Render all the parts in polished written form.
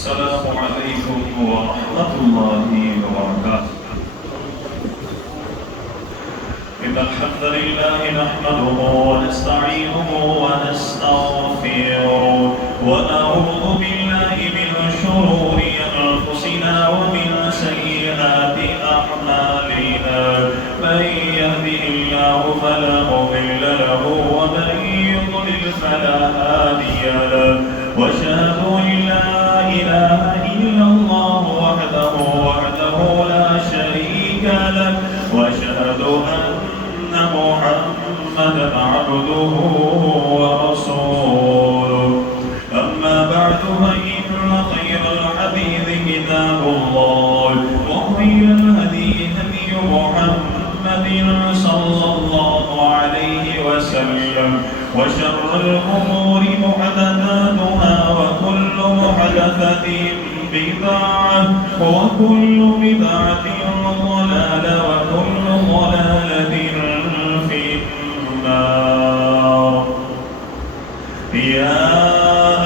السلام عليكم ورحمة الله وبركاته. إن الحمد لله نحمده ونستعينه ونستغفره ونعوذ بالله من شرور أنفسنا ومن سيئات أعمالنا. من يهده الله فلا مضل له ومن يضلل فلا هادي له. وأشهد أن لا إله إلا الله وحده لا شريك له. وأشهد أن محمدا عبده ورسوله. أما بعد فإن خير الحديث كتاب الله وخير الهدي هدي محمد صلى الله عليه وسلم. وشر الأمور محدثاتها وكل محدثة بدعة وكل بدعة ضلالة وكل ضلالة في النار. يا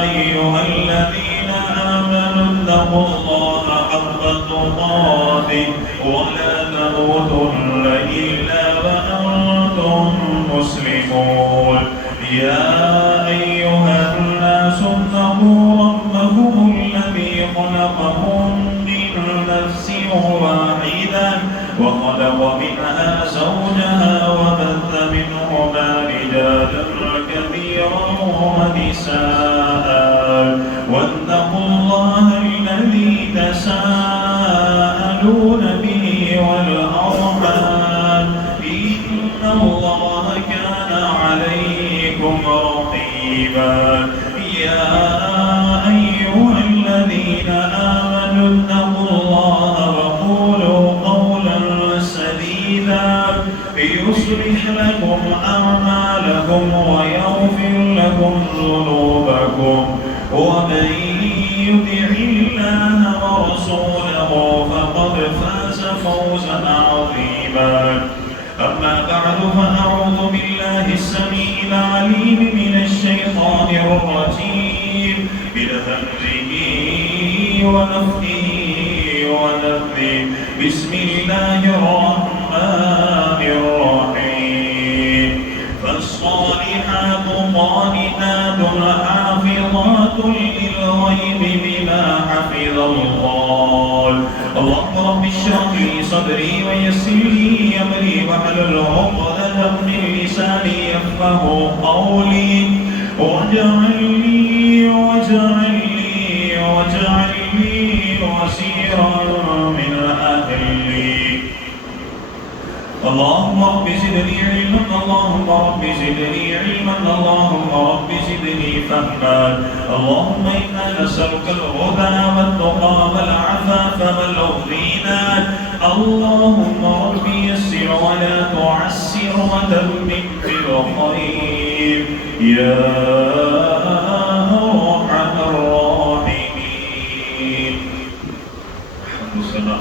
أيها الذين آمنوا اتقوا الله حق تقاته ولا تموتن إلا وأنتم مسلمون. يا أيها الناس اتقوا ربكم الذي خلقكم من نفس واحدة وخلق منها زوجها وبث منهما رجالا كثيرا ونساء. واتقوا الله الذي تساءلون به والأرحام إن الله كان عليكم رقيبا. يا أيها الذين آمنوا اتقوا الله وقولوا قولا سديدا يصلح لكم أعمالكم ويغفر لكم ذنوبكم. ومن يطع الله ورسوله فقد فاز فوزا عظيما. أما بعد فأعوذ بالله السميع العليم من الشيطان الرجيم من همزه ونفخه ونفثه. بسم الله الرحمن الرحيم. فالصالحات قانتات حافظات للغيب بما حفظ الله. اللهم رب اشرح لي صدري ويسر لي أمري واحلل عقدة من لساني يفقهوا قولي. واجعل لي وزيرا من أهلي. اللهم رب زدني علما اللهم رب زدني علما اللهم رب زدني فهما. اللهم إنا نسألك الهدى والتقى والعفاف والغنى. اللهم رب يسر ولا تعسر وتمم بالخير يا أرحم الراحمين. الحمد لله.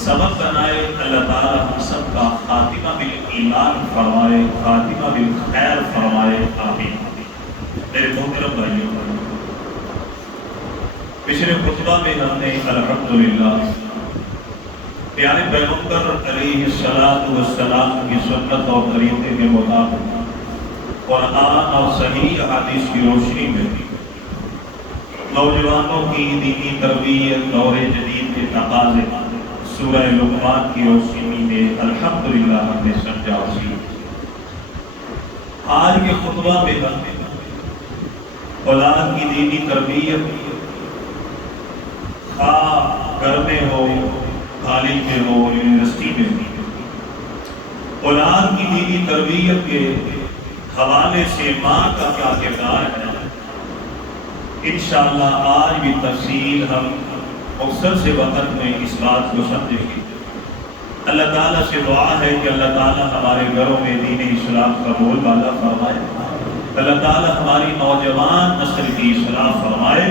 سبب بنائے، اللہ تعالیٰ ہم سب کا خاتمہ بالایمان فرمائے، خاتمہ بالخیر فرمائے، آمین۔ میرے محترم بھائیوں، پچھلے خطبہ میں ہم نے الحمدللہ پیارے پیغمبر علیہ السلام کی سنت اور طریقے کے مطابق قرآن اور صحیح احادیث کی روشنی میں نوجوانوں کی دینی تربیت دور جدید کے تقاضے سورہ لقمان کی روشنی میں الحمدللہ ہم نے سمجھا اسی۔ آج کے خطبہ میں ہم اولاد کی دینی تربیت خواہ گھر میں ہو، کالج میں ہو، یونیورسٹی میں ہو، اولاد کی دینی تربیت کے حوالے سے ماں کا کیا کردار ہے، انشاءاللہ آج بھی تفصیل ہم مختصر سے وقت میں اس بات کو سمجھیں گے۔ اللہ تعالیٰ سے دعا ہے کہ اللہ تعالیٰ ہمارے گھروں میں دین اسلام کا بول بالا فرمائے، اللہ تعالیٰ ہماری نوجوان نسل کی اصلاح فرمائے،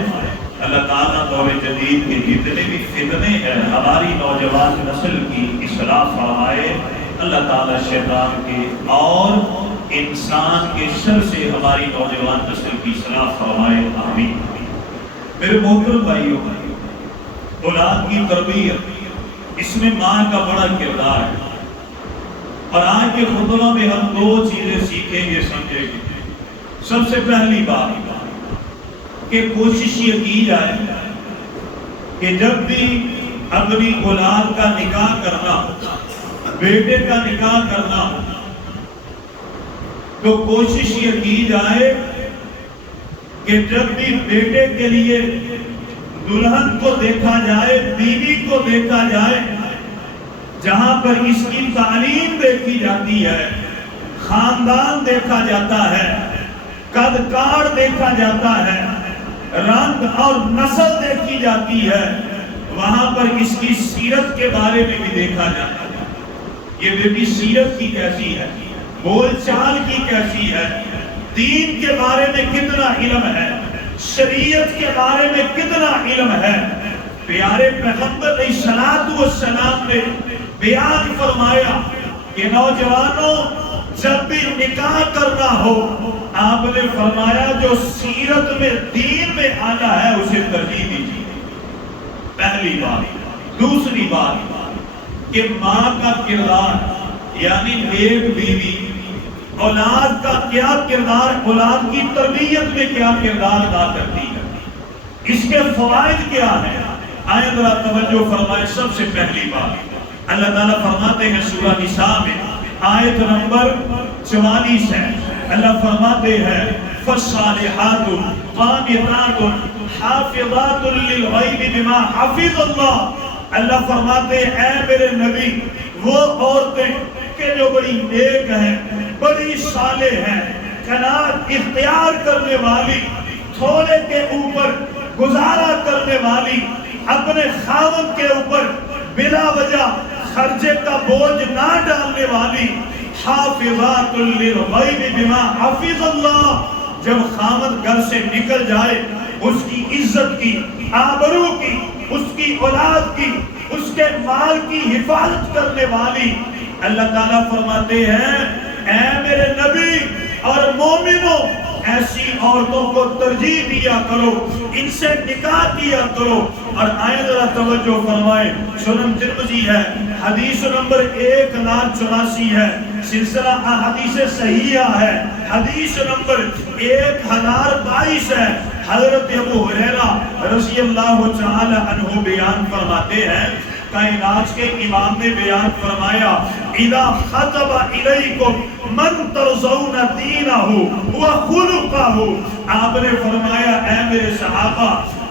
اللہ تعالیٰ دور جدید کے جتنے بھی فتنے ہیں ہماری نوجوان نسل کی اصلاح فرمائے، اللہ تعالیٰ شیطان کے اور انسان کے شر سے ہماری نوجوان نسل کی اصلاح فرمائے، آمین۔ میرے محترم بھائیوں، اولاد کی تربیت اس میں ماں کا بڑا کردار ہے، اور آج کے خطبہ میں ہم دو چیزیں سیکھیں گے، سمجھیں گے۔ سب سے پہلی بات کہ کوشش یہ کی جائے کہ جب بھی اپنی اولاد کا نکاح کرنا، بیٹے کا نکاح کرنا، تو کوشش یہ کی جائے کہ جب بھی بیٹے کے لیے دلہن کو دیکھا جائے، بیوی کو دیکھا جائے، جہاں پر اس کی تعلیم دیکھی جاتی ہے، خاندان دیکھا جاتا ہے، قد کاٹ دیکھا جاتا ہے، رنگ اور نسل دیکھی جاتی ہے، وہاں پر اس کی سیرت کے بارے میں بھی دیکھا جاتا ہے۔ یہ بیٹی سیرت کی کیسی ہے، بول چال کی کیسی ہے، دین کے بارے میں کتنا علم ہے، شریعت کے بارے میں کتنا علم ہے۔ پیارے پیغمبر علیہ السلام نے بیان فرمایا کہ نوجوانوں جب بھی نکاح کرنا ہو، آپ نے فرمایا جو سیرت میں دین میں آنا ہے اسے ترجیح دیجیے، پہلی بات۔ دوسری بات کہ ماں کا کردار یعنی نیک بیوی اولاد کا کیا کردار، اولاد کی تربیت میں کیا کردار ادا کرتی ہے، اس کے فوائد کیا ہیں، آئیں ذرا توجہ فرمائیں۔ سب سے پہلی بات اللہ تعالیٰ فرماتے ہیں سورہ نساء میں آیت نمبر 44 ہے، اللہ فرماتے ہیں فالصالحات قانتات حافظات للغیب بما حفظ اللہ۔ اللہ فرماتے ہیں اے میرے نبی، وہ عورتیں کہ جو بڑی نیک ہیں، بڑی صالح ہیں، قناعت اختیار کرنے والی، تھوڑے کے اوپر گزارا کرنے والی، اپنے خاوند کے اوپر بلا وجہ خرچے کا بوجھ نہ ڈالنے والی، حافظات للغیب بما حفظ اللہ، جب خاوند گھر سے نکل جائے اس کی عزت کی، آبرو کی، اس کی اولاد کی، اس کے مال کی حفاظت کرنے والی۔ اللہ تعالیٰ فرماتے ہیں اے میرے نبی اور مومنوں، ایسی عورتوں کو ترجیح دیا کرو، ان سے نکاح کیا کرو۔ اور آئیں ذرا توجہ فرمائیں، سنن ترمذی ہے، حدیث نمبر 1084 ہے، سلسلہ احادیث صحیحہ ہے، حدیث نمبر 1022 ہے۔ حضرت ابو ہریرہ رضی اللہ تعالی عنہ بیان فرماتے ہیں، کائنات کے امام نے بیان فرمایا اذا خطب الیکم من ترضون دینہ وخلقہ، آپ نے فرمایا اے میرے صحابہ،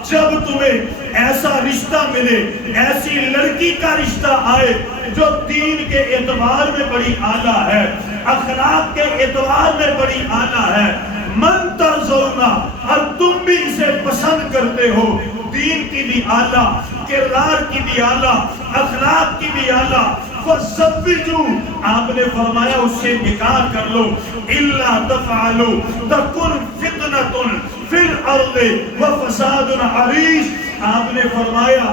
جب تمہیں ایسا رشتہ ملے، ایسی لڑکی کا رشتہ آئے جو دین کے اعتبار میں بڑی اعلیٰ ہے، اخلاق کے اعتبار میں بڑی اعلیٰ ہے، من ترضون، اور تم بھی اسے پسند کرتے ہو، دین کی بھی اعلیٰ، کردار کی بھی اعلیٰ، اخلاق کی بھی اعلیٰ، فَزَوِّجُوا، آپ نے فرمایا اس سے نکاح کر لو، إِلَّا تَفْعَلُوا تَكُنْ فِتْنَةٌ فی الارض وفساد عریض، آپ نے فرمایا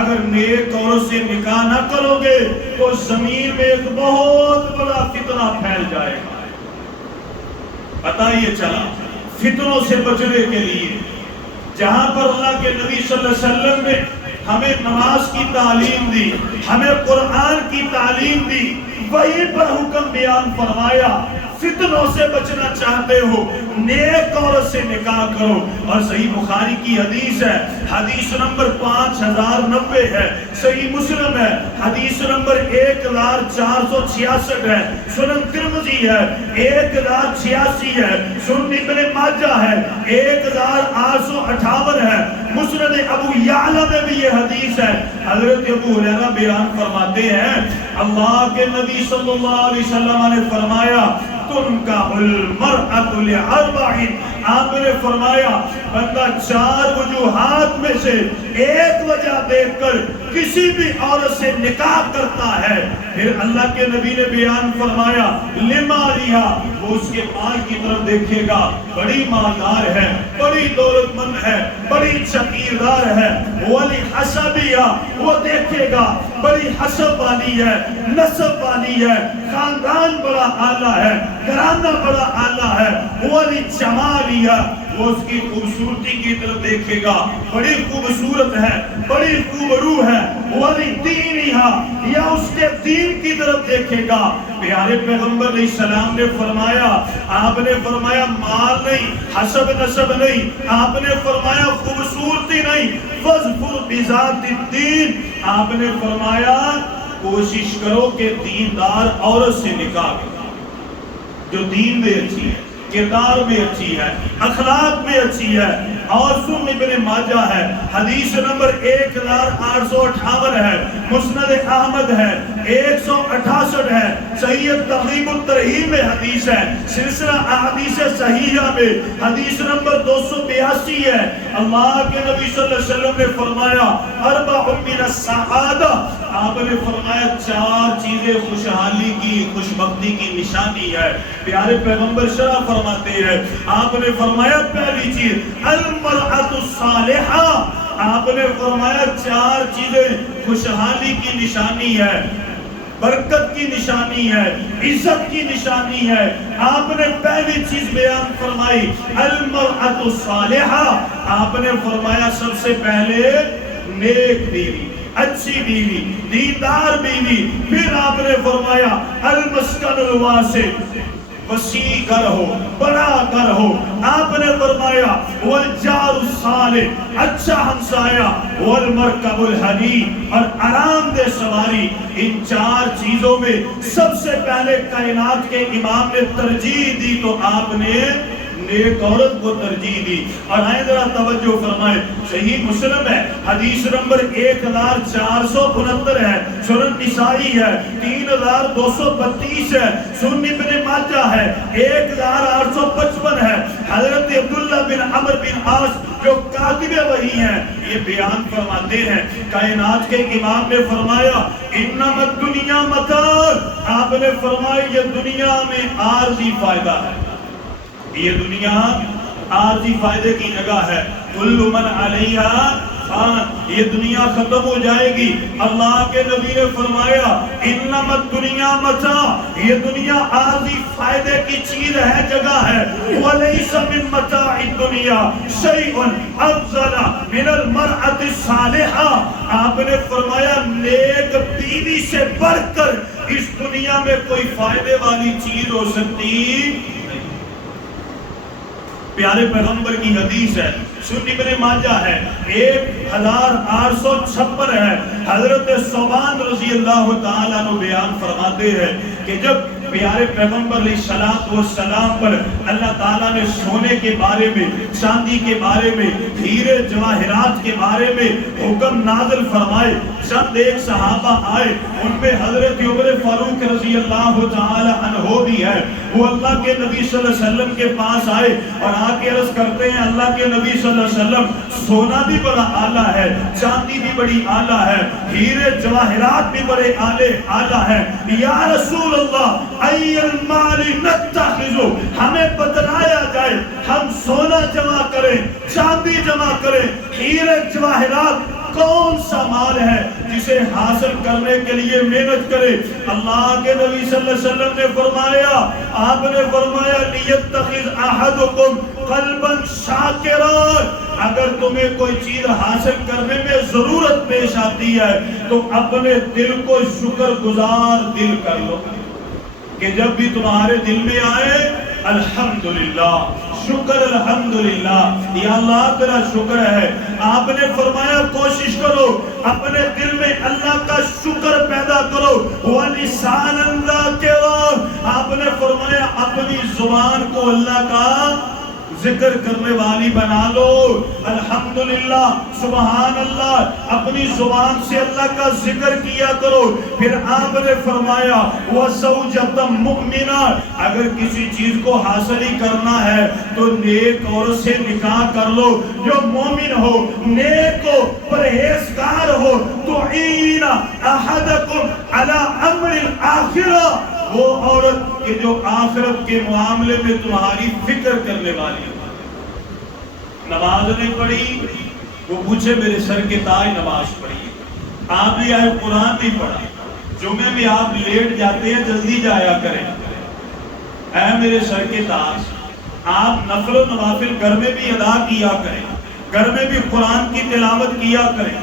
اگر نیک عورت سے نکاح نہ کرو گے تو زمین میں ایک بہت بڑا فتنہ پھیل جائے گا۔ پتہ یہ چلا فتنوں سے بچنے کے لیے جہاں پر اللہ کے نبی صلی اللہ علیہ وسلم نے ہمیں نماز کی تعلیم دی، ہمیں قرآن کی تعلیم دی، وہی پر حکم بیان فرمایا فتنوں سے بچنا چاہتے ہو نیک عورت سے نکاح کرو۔ اور صحیح بخاری کی حدیث ہے، حدیث نمبر 5090 ہے، صحیح مسلم ہے حدیث نمبر 1466 ہے، سنن ترمذی ہے 1086 ہے، سنن ابن ماجہ ہے 1858 ہے، مسند ابو یعلا میں بھی یہ حدیث ہے۔ حضرت ابو ہریرہ بیان فرماتے ہیں اللہ کے نبی صلی اللہ علیہ وسلم نے فرمایا تنکح المرأۃ لاربع، آپ نے فرمایا بندہ 4 وجوہات میں سے ایک وجہ دیکھ کر کسی بھی عورت سے نکاح کرتا ہے۔ پھر اللہ کے نبی نے بیان فرمایا لمالہا، وہ اس کے مال کی طرف دیکھے گا، بڑی مالدار ہے، بڑی دولت مند ہے، بڑی چکیردار ہے، ولحسبہا، وہ دیکھے گا بڑی حسب والی ہے، نسب والی ہے، خاندان بڑا اعلیٰ ہے، گھرانہ بڑا اعلیٰ ہے، ولجمالہا، وہ اس کی خوبصورتی کی طرف دیکھے گا، بڑی خوبصورت ہے، بڑی خوبرو ہے، ولدینہا، یا اس کے دین کی طرف دیکھے گا۔ پیارے پیغمبر علیہ السلام نے فرمایا، آپ نے فرمایا مال نہیں، حسب نسب نہیں، آپ نے فرمایا خوبصورتی نہیں، فاظفر بذات الدین، آپ نے فرمایا کوشش کرو کہ دیندار عورت سے نکاح کرو جو دین میں اچھی ہے، کردار میں اچھی ہے، اخلاق میں اچھی ہے۔ اور سن ابن ماجہ ہے، حدیث نمبر 1858 ہے، مسند احمد ہے 168 ہے، صحیح ترغیب الترہیب میں حدیث ہے، سلسلہ احادیث صحیحہ میں حدیث نمبر 282 ہے۔ اللہ کے نبی صلی اللہ علیہ وسلم نے فرمایا اربع من السعادہ، آپ نے فرمایا 4 چیزیں خوشحالی کی، خوشبختی کی نشانی ہے۔ پیارے پیغمبر شرح فرماتے ہیں، آپ نے فرمایا پہلی چیز المرأۃ الصالحہ، آپ نے فرمایا 4 چیزیں خوشحالی کی نشانی ہے، برکت کی نشانی ہے، عزت کی نشانی ہے۔ آپ نے پہلی چیز بیان فرمائی المرأۃ الصالحہ، آپ نے فرمایا سب سے پہلے نیک بیوی، اچھی بیوی، دیندار بیوی۔ پھر آپ نے فرمایا المسکن الواسع، وسیع گھر ہو، بڑا گھر ہو۔ آپ نے فرمایا والجار الصالح، اچھا ہمسایہ، والمرکب الحنی، اور آرام دہ سواری۔ ان 4 چیزوں میں سب سے پہلے کائنات کے امام نے ترجیح دی تو آپ نے نیک عورت کو ترجیح دی۔ اور آئیں ذرا توجہ فرمائے، صحیح مسلم ہے حدیث نمبر 1469 ہے، سنن نسائی ہے 3232 ہے، سنن ابن ماجہ ہے 1855 ہے۔ حضرت عبداللہ بن عمر بن عاص جو کاتب وحی ہیں یہ بیان فرماتے ہیں، کائنات کے امام نے فرمایا انما الدنیا متاع، آپ نے فرمایا یہ دنیا میں عارضی فائدہ ہے، یہ دنیا عارضی فائدے کی جگہ ہے۔ کل من علیہا فان، یہ دنیا ختم ہو جائے گی۔ اللہ کے نبی نے فرمایا انما الدنیا متاع، یہ دنیا عارضی فائدے کی چیز ہے، جگہ ہے۔ ولیس من متاع الدنیا شیء افضل من المرأة الصالحہ، آپ نے فرمایا نیک بیوی سے بڑھ کر اس دنیا میں کوئی فائدے والی چیز ہو سکتی۔ پیارے پیغمبر کی حدیث ہے، سنن ابن ماجہ ہے 1856 ہے۔ حضرت ثوبان رضی اللہ تعالیٰ عنہ بیان فرماتے ہیں کہ جب پیارے پیغمبر علیہ السلام پر اللہ تعالیٰ نے سونے کے بارے میں، چاندی کے بارے میں، ہیرے جواہرات کے بارے میں حکم نازل فرمائے، چند ایک صحابہ آئے، ان میں حضرت عمر فاروق رضی اللہ تعالیٰ عنہ بھی ہے۔ وہ اللہ کے نبی صلی اللہ علیہ وسلم کے پاس آئے اور آ کے عرض کرتے ہیں اللہ کے نبی صلی اللہ علیہ وسلم سونا بھی بڑا اعلیٰ ہے، چاندی بھی بڑی اعلیٰ ہے، ہیرے جواہرات بھی بڑے اعلیٰ ہے، یا رسول اللہ ای المال نتخذو، ہمیں بتلایا جائے ہم سونا جمع کریں، چاندی جمع کریں، ہیرے جواہرات، کون سا مال ہے جسے حاصل کرنے کے لیے محنت کرے؟ اللہ کے نبی صلی اللہ علیہ وسلم نے فرمایا، آپ نے فرمایا لیتخذ احدکم قلبا شاکرا، اگر تمہیں کوئی چیز حاصل کرنے میں ضرورت پیش آتی ہے تو اپنے دل کو شکر گزار دل کر لو، کہ جب بھی تمہارے دل میں آئے الحمدللہ، شکر الحمدللہ، یا اللہ تیرا شکر ہے۔ آپ نے فرمایا کوشش کرو اپنے دل میں اللہ کا شکر پیدا کرو، وَلِسَانًا ذَاكِرًا، آپ نے فرمایا اپنی زبان کو اللہ کا ذکر کرنے والی بنا لو، الحمدللہ، سبحان اللہ، اپنی زبان سے اللہ کا ذکر کیا کرو۔ پھر آپ نے فرمایا وَزَوْجَةً مُؤْمِنَةً، اگر کسی چیز کو حاصل ہی کرنا ہے تو نیک عورت سے نکاح کر لو جو مومن ہو، نیک ہو، پرہیزگار ہو، تُعِينَ أَحَدَكُمْ عَلَىٰ أَمْرِ الْآخِرَةِ، وہ عورت کہ جو آخرت کے معاملے میں تمہاری فکر کرنے والی ہو۔ نماز نہیں پڑھی، وہ پوچھے میرے سر کے تاج نماز پڑھی، آپ بھی آئے قرآن نہیں پڑھا، جمعے میں آپ لیٹ جاتے ہیں، جلدی جایا کریں، اے میرے سر کے تاج، آپ نفل و نوافل گھر میں بھی ادا کیا کریں، گھر میں بھی قرآن کی تلاوت کیا کریں،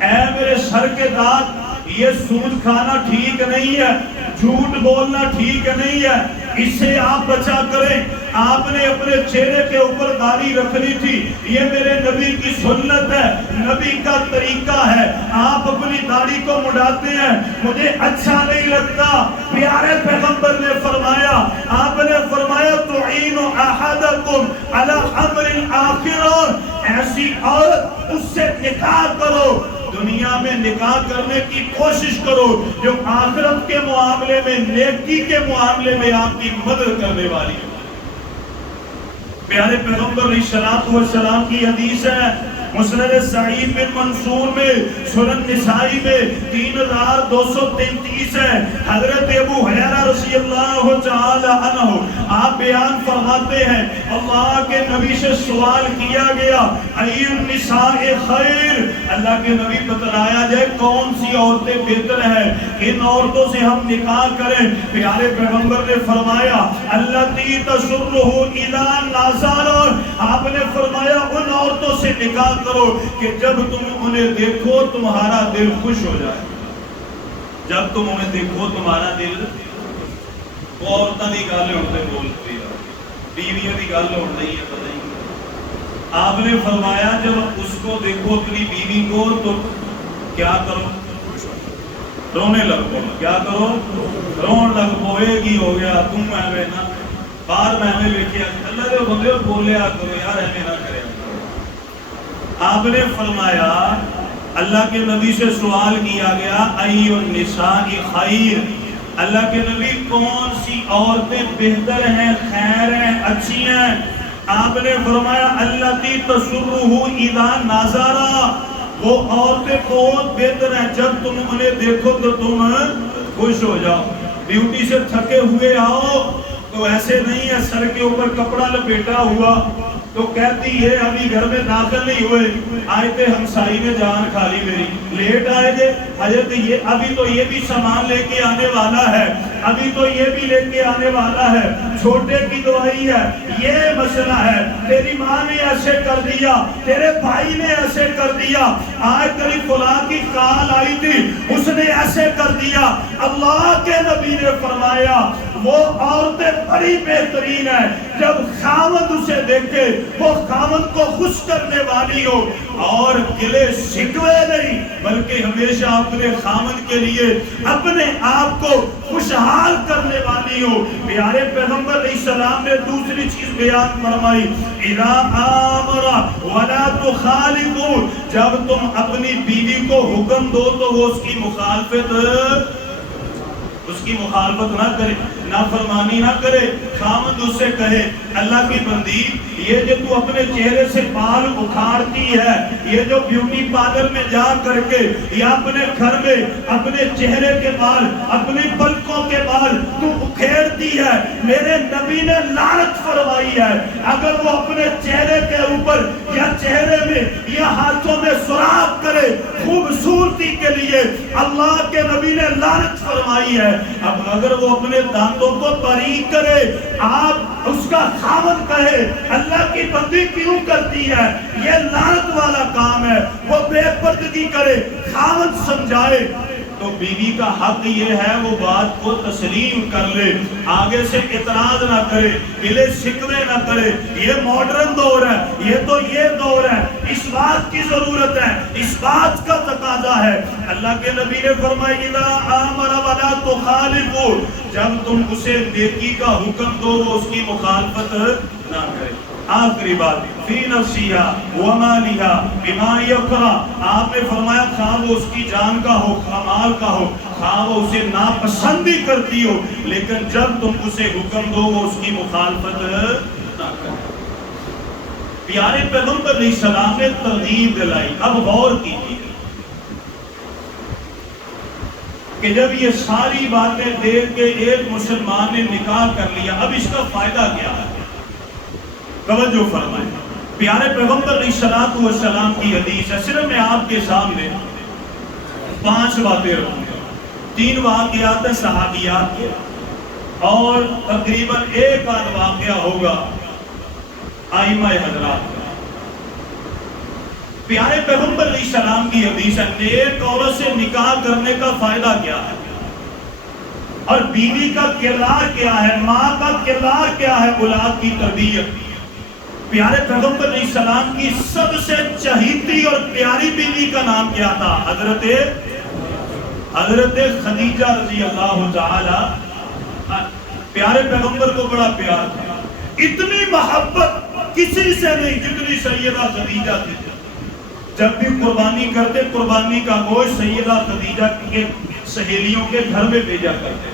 اے میرے سر کے تاج، یہ سود کھانا ٹھیک نہیں ہے، جھوٹ بولنا ٹھیک نہیں ہے، اس سے آپ بچا کریں۔ آپ نے اپنے چہرے کے اوپر داڑھی رکھنی تھی، یہ میرے نبی کی سنت ہے، نبی کا طریقہ ہے، آپ اپنی داڑھی کو مڈاتے ہیں، مجھے اچھا نہیں لگتا۔ پیارے پیغمبر نے فرمایا، آپ نے فرمایا تُعِينُ أَحَدَكُمْ عَلَىٰ أَمْرِ الْآخِرَةِ، ایسی عورت اس سے نکاح کرو، دنیا میں نکاح کرنے کی کوشش کرو جو آخرت کے معاملے میں، نیکی کے معاملے میں آپ کی مدد کرنے والی ہو۔ پیارے پیغمبر علیہ السلام کی حدیث ہے، مسند سعید بن منصور میں، سنن نسائی میں 3233 ہے، حضرت ابو ہریرہ رضی اللہ تعالی عنہ آپ بیان فرماتے ہیں، اللہ کے نبی سے سوال کیا گیا ای النساء خیر، اللہ کے نبی بتلایا جائے کون سی عورتیں بہتر ہیں، ان عورتوں سے ہم نکاح کریں؟ پیارے پیغمبر نے فرمایا اللاتی تسرہ اذا نظر، آپ نے فرمایا ان عورتوں سے نکاح کرو کہ جب تم انہیں دیکھو تمہارا دل خوش ہو جائے، جب تم انہیں دیکھو تمہارا دل، وہ عورتوں کی گل ہوتے بولتی ہے، بیویوں کی گل ہوتی ہے، پتہ نہیں۔ آپ نے فرمایا جب اس کو دیکھو اپنی بیوی کو تو کیا کرو؟ رونے لگ پو، کیا کرو؟ رون لگ پوئے گی، ہو گیا تم ایویں نہ باہر میں لکھیا اللہ دے بندے بولیا کرو یار، ایویں نہ کرے۔ آپ نے فرمایا اللہ کے نبی سے سوال کیا گیا ای النساء خیر، اللہ کے نبی کون سی عورتیں بہتر ہیں، خیر ہیں، اچھی ہیں؟ آپ نے فرمایا اللاتی تسرہ اذا نظر، وہ عورتیں بہت بہتر ہیں جب تم انہیں دیکھو تو تم خوش ہو جاؤ۔ ڈیوٹی سے تھکے ہوئے آؤ تو ایسے نہیں ہے سر کے اوپر کپڑا لپیٹا ہوا تو کہتی ہے ابھی گھر میں داخل نہیں ہوئے، آئے تھے ہمسائی نے جان کھا لی میری، لیٹ آئے تھے، حضرت یہ ابھی تو یہ بھی سامان لے کے آنے والا ہے، ابھی تو یہ بھی لے کے آنے والا ہے، چھوٹے کی دوائی ہے، یہ مسئلہ ہے، تیری ماں نے ایسے کر دیا، تیرے بھائی نے ایسے کر دیا، آج تیری فلاں کی کال آئی تھی اس نے ایسے کر دیا۔ اللہ کے نبی نے فرمایا وہ عورتیں بڑی بہترین ہیں جب خاوند اسے دیکھے وہ خاوند کو خوش کرنے والی ہو اور گلے شکوے نہیں بلکہ ہمیشہ اپنے خاوند کے لیے اپنے آپ کو خوشحال کرنے والی ہو۔ پیارے پیغمبر علیہ السلام نے دوسری چیز بیان فرمائی اذا آمر ولا تخالفوا، جب تم اپنی بیوی کو حکم دو تو وہ اس کی مخالفت نہ کرے، نافرمانی نہ کرے. خاوند اس سے کہے اللہ کی بندی یہ جو تو اپنے چہرے سے بال اکھاڑتی ہے, یہ جو بیوٹی پارلر میں جا کر کے یا اپنے گھر میں اپنے چہرے کے بال, اپنی پلکوں کے بال تو اکھیڑتی ہے, میرے نبی نے لعنت فرمائی ہے. اگر وہ اپنے چہرے کے اوپر یا چہرے میں یا ہاتھوں میں سراخ کرے خوبصورتی کے لیے, اللہ کے نبی نے لعنت فرمائی ہے. اب اگر وہ اپنے دانتوں کو باریک کرے, آپ اس کا خاوند کہے اللہ کی بندی کیوں کرتی ہے, یہ لعنت والا کام ہے. وہ بے پردگی کرے, خاوند سمجھائے, تو بیوی کا حق یہ ہے وہ بات کو تسلیم کر لے, آگے سے اعتراض نہ کرے, گلے شکوے نہ کرے. یہ ماڈرن دور ہے, یہ دور ہے, اس بات کی ضرورت ہے, اس بات کا تقاضا ہے. اللہ کے نبی نے فرمایا اذا آمر ولا تخالفوا, جب تم اسے نیکی کا حکم دو وہ اس کی مخالفت نہ کرے. آخری بات فی نفسیہ ومالیہ بما یکرہ, آپ نے فرمایا خواہ وہ اس کی جان کا ہو, مال کا ہو, خواہ وہ اسے ناپسند بھی کرتی ہو, لیکن جب تم اسے حکم دو وہ اس کی مخالفت نہ کرے. پیارے پیغمبر علیہ السلام نے ترغیب دلائی. اب غور کیجیے کہ جب یہ ساری باتیں دیکھ کے ایک مسلمان نے نکاح کر لیا, اب اس کا فائدہ کیا ہے؟ توجہ فرمائیں. پیارے پیغمبر علیہ السلام کی حدیث ہے, صرف میں آپ کے سامنے 5 باتیں رکھوں گا. 3 واقعات ہیں صحابیات کے, اور تقریباً 1 آدھ واقعہ ہوگا ائمہ حضرات کا. پیارے پیغمبر علیہ السلام کی حدیث ہے, نیک عورت سے نکاح کرنے کا فائدہ کیا ہے, اور بیوی کا کردار کیا ہے, ماں کا کردار کیا ہے اولاد کی تربیت. پیارے پیغمبر علیہ السلام کی سب سے چہیتی اور پیاری بیوی کا نام کیا تھا؟ حضرت خدیجہ رضی اللہ تعالی. پیارے پیغمبر کو بڑا پیار تھا, اتنی محبت کسی سے نہیں جتنی سیدہ خدیجہ تھی. جب بھی قربانی کرتے, قربانی کا گوشت سیدہ خدیجہ کے سہیلیوں کے گھر میں بھیجا کرتے,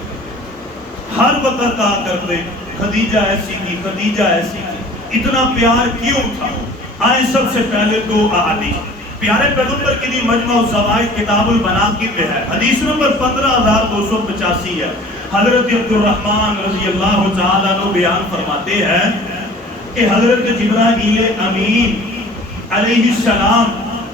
ہر وقت کہا کرتے خدیجہ ایسی تھی, خدیجہ ایسی تھی. اتنا پیار کیوں تھا؟ آئیں سب سے پہلے 2 احادیث. پیارے پیغمبر کی دی مجمع الزوائد کتاب المناقب میں ہے, حدیث نمبر 15285 ہے. حضرت عبد الرحمن رضی اللہ تعالیٰ عنہ بیان فرماتے ہیں کہ حضرت جبرائیل امین علیہ السلام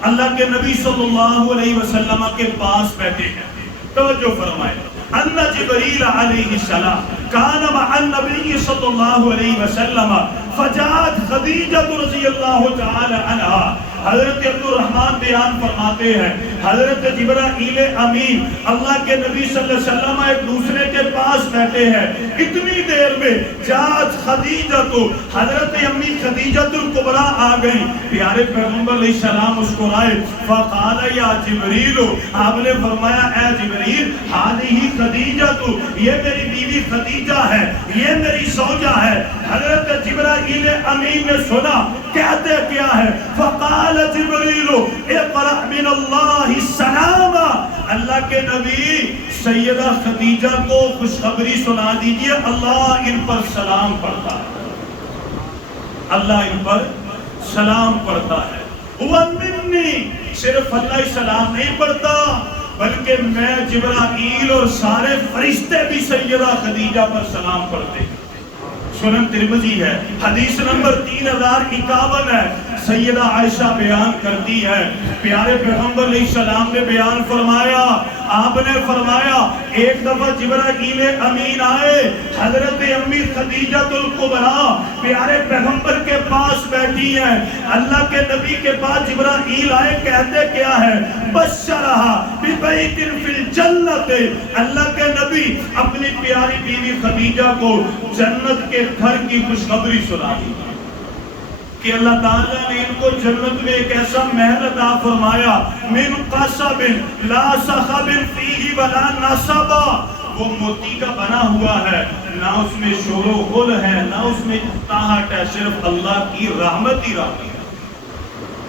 اللہ کے نبی صلی اللہ علیہ وسلم کے پاس بیٹھے ہیں. توجہ فرمائیں. ان جبریل علیہ السلام کان مع النبی صلی اللہ علیہ وسلم فجاءت خدیجہ رضی اللہ تعالی عنہا. حضرت عبد الرحمن بیان فرماتے ہیں حضرت جبرائیل امین اللہ کے نبی صلی اللہ علیہ وسلم ایک دوسرے کے پاس بیٹھے ہیں. اتنی دیر میں جاءت خدیجہ, تو حضرت امی خدیجہ الکبریٰ آ گئی. پیارے پیغمبر علیہ السلام مسکرائے, فقال یا جبریل, آپ نے فرمایا اے جبریل, ہذہ خدیجہ, تو یہ میری بیوی خدیجہ ہے, یہ میری زوجہ ہے. حضرت جبرائیل امین نے سنا, کہتے کیا ہے؟ فقال جبریل اقرأ من اللہ السلام, اللہ کے نبی سیدہ خدیجہ کو خوشخبری سنا دیجئے, اللہ ان پر سلام پڑھتا ہے, اللہ ان پر سلام پڑھتا ہے. وَمِنِّي, صرف اللہ سلام نہیں پڑھتا بلکہ میں جبرائیل اور سارے فرشتے بھی سیدہ خدیجہ پر سلام پڑھتے ہیں. سنن ترمذی ہے, حدیث نمبر 3051 ہے. سیدہ عائشہ بیان کرتی ہے پیارے پیغمبر علیہ السلام نے بیان فرمایا, آپ نے فرمایا ایک دفعہ جبرائیل امین آئے, حضرت امی خدیجہ الکبریٰ پیارے پیغمبر کے پاس بیٹھی ہیں. اللہ کے نبی کے پاس جبرائیل آئے, کہتے کیا ہے؟ بشرہا ببیت فی الجنت, اللہ کے نبی اپنی پیاری بیوی خدیجہ کو جنت کے گھر کی خوشخبری سنا دی کہ اللہ تعالیٰ نے ان کو جنت میں ایک ایسا محل عطا فرمایا, من قصب لا صخب فیہ ولا نصب, وہ موتی کا بنا ہوا ہے, نہ اس میں شور و غل ہے, نہ اس میں تاہٹ ہے, صرف اللہ کی رحمت ہی رحمت ہے.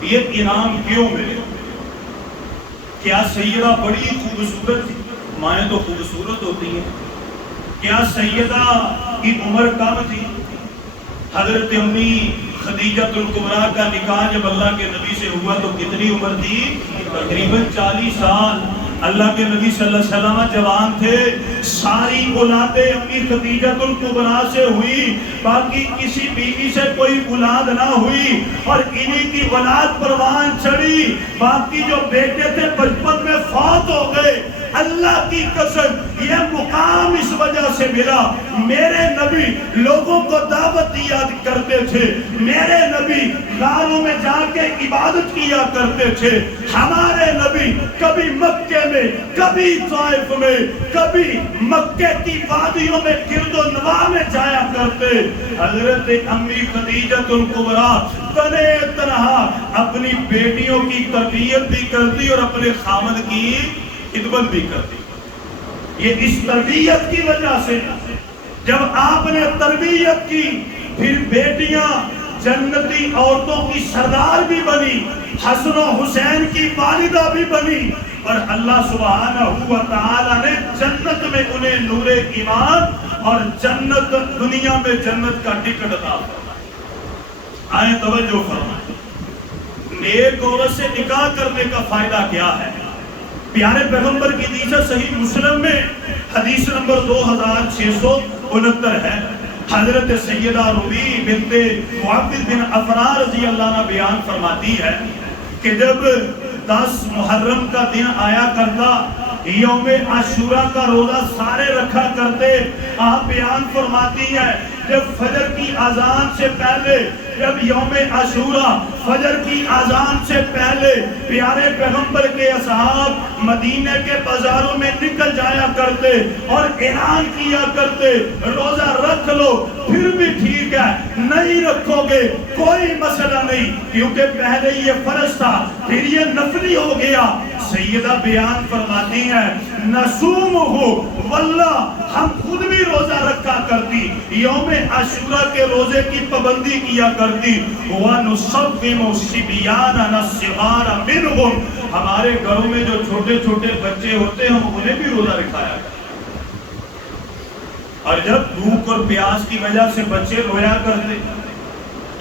یہ انعام کیوں ملے؟ کیا سیدہ بڑی خوبصورت تھی؟ مائیں تو خوبصورت ہوتی ہیں. کیا سیدہ کی عمر کم تھی؟ حضرت امی خدیجۃ الکبریٰ کا نکاح جب اللہ کے نبی سے ہوا تو کتنی عمر تھی؟ تقریباً 40 سال۔ اللہ کے نبی صلی اللہ علیہ وسلم جوان تھے، ساری اولاد امی خدیجۃ الکبریٰ سے ہوئی، باقی کسی بیوی سے کوئی اولاد نہ ہوئی، اور انہی کی اولاد پروان چڑھی، باقی جو بیٹے تھے بچپن میں فوت ہو گئے۔ اللہ کی قسم یہ مقام اس وجہ سے ملا، میرے نبی لوگوں کو دعوت دیا کرتے تھے، میرے نبی غاروں میں جا کے عبادت کیا کرتے تھے، ہمارے نبی کبھی مکے میں، کبھی طائف میں، کبھی مکے کی وادیوں میں گرد و نواح میں جایا کرتے۔ حضرت امی خدیجۃ الکبریٰ تنے تنہا اپنی بیٹیوں کی تربیت بھی کرتی اور اپنے خامد کی خدمت بھی کرتی۔ یہ اس تربیت کی وجہ سے جب آپ نے تربیت کی، پھر بیٹیاں جنتی عورتوں کی سردار بھی بنی، حسن و حسین کی والدہ بھی بنی، اور اللہ سبحانہ و تعالی نے جنت میں انہیں نور ایمان اور جنت، دنیا میں جنت کا ٹکٹ عطا فرمایا۔ آئیں توجہ فرمائیں، نیک عورت سے نکاح کرنے کا فائدہ کیا ہے؟ پیارے پیغمبر کی حدیث صحیح مسلم میں حدیث نمبر 2669 ہے، حضرت سیدہ ربیع بنت معوذ بن افرا رضی اللہ عنہ بیان فرماتی ہے کہ جب 10 محرم کا دن آیا کرتا، یوم عاشوراء کا روزہ سارے رکھا کرتے، آپ بیان فرماتی ہے جب فجر کی اذان سے پہلے، جب یوم عاشوراء فجر کی اذان سے پہلے پیارے پیغمبر کے اصحاب مدینے کے بازاروں میں نکل جایا کرتے اور اعلان کیا کرتے، روزہ رکھ لو، پھر بھی ٹھیک ہے، نہیں رکھو گے کوئی مسئلہ نہیں، کیونکہ پہلے یہ فرض تھا پھر یہ نفلی ہو گیا۔ سیدہ بیان فرماتی ہے نصومہ واللہ، ہم خود بھی روزہ رکھا کرتی، یوم عاشوراء کے روزے کی پابندی کیا کرتی، وَنُصَوِّمُ الصِّبْيَانَ الصِّغَارَ مِنْهُمْ، ہمارے گھروں میں جو چھوٹے چھوٹے بچے ہوتے ہیں ہم انہیں بھی روزہ رکھایا کرتے، اور جب بھوک اور پیاس کی وجہ سے بچے رویا کرتے،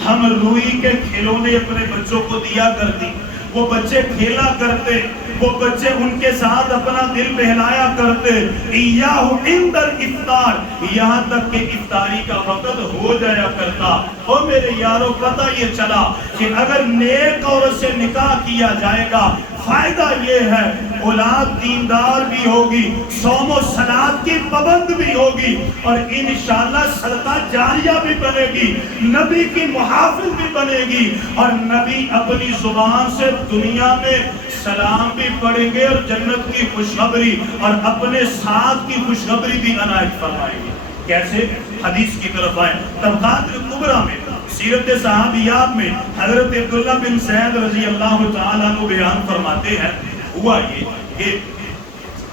ہم روئی کے کھلونے اپنے بچوں کو دیا کرتی، وہ بچے کھیلا کرتے، وہ بچے ان کے ساتھ اپنا دل بہلایا کرتے، ایاہو اندر افطار، یہاں تک کہ افطاری کا وقت ہو جایا کرتا۔ اور میرے یاروں پتہ یہ چلا کہ اگر نیک عورت سے نکاح کیا جائے گا، فائدہ یہ ہے اولاد دیندار بھی ہوگی، صوم و صلاۃ کی پابند بھی ہوگی، اور انشاءاللہ صدقہ جاریہ بھی بنے گی، نبی کی محافظ بھی بنے گی، اور نبی اپنی زبان سے دنیا میں سلام بھی پڑھیں گے اور جنت کی خوشخبری اور اپنے ساتھ کی خوشخبری بھی عنایت فرمائیں گے۔ کیسے؟ حدیث کی طرف آئیں، طبقات الکبریٰ میں سیرت صحابیات میں حضرت عبداللہ بن زید رضی اللہ تعالیٰ عنہ بیان فرماتے ہیں، ہوا یہ کہ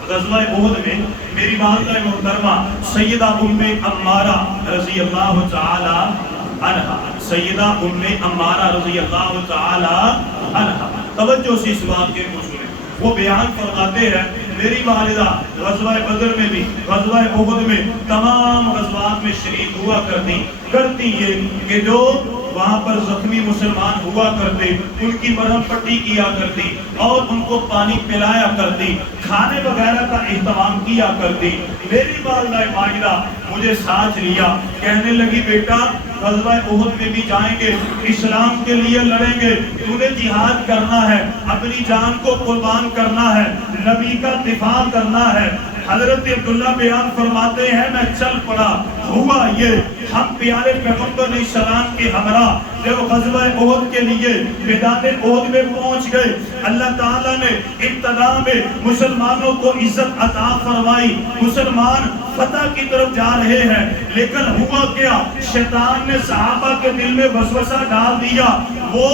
غزوہ احد میں میری والدہ محترمہ سیدہ ام عمارہ رضی اللہ تعالی عنہا، سیدہ ام عمارہ رضی اللہ تعالی عنہا، توجہ سے اس واقعے کو سنیں، وہ بیان فرماتے ہیں میری والدہ غزوہ بدر میں بھی، غزوہ احد میں، تمام غزوات میں شریک ہوا کرتی یہ کہ جو وہاں پر زخمی مسلمان ہوا کرتے ان کی مرہم پٹی کیا کرتی اور ان کو پانی پلایا کرتی، کھانے وغیرہ کا اہتمام کیا کرتی۔ میری والدہ ماجدہ مجھے ساتھ لیا، کہنے لگی بیٹا غزوہ احد میں بھی جائیں گے، اسلام کے لیے لڑیں گے، تمہیں جہاد کرنا ہے، اپنی جان کو قربان کرنا ہے، نبی کا دفاع کرنا ہے۔ حضرت عبداللہ بیان فرماتے ہیں میں چل پڑا، ہوا یہ ہم پیارے پیغمبر علیہ السلام کے ہمراہ جب غزوہ احد کے لیے میدان احد میں پہنچ گئے، اللہ تعالیٰ نے ابتدا میں مسلمانوں کو عزت عطا فرمائی، مسلمان فتح کی طرف جا رہے ہیں، لیکن ہوا کیا، شیطان نے صحابہ کے دل میں وسوسہ ڈال دیا، وہ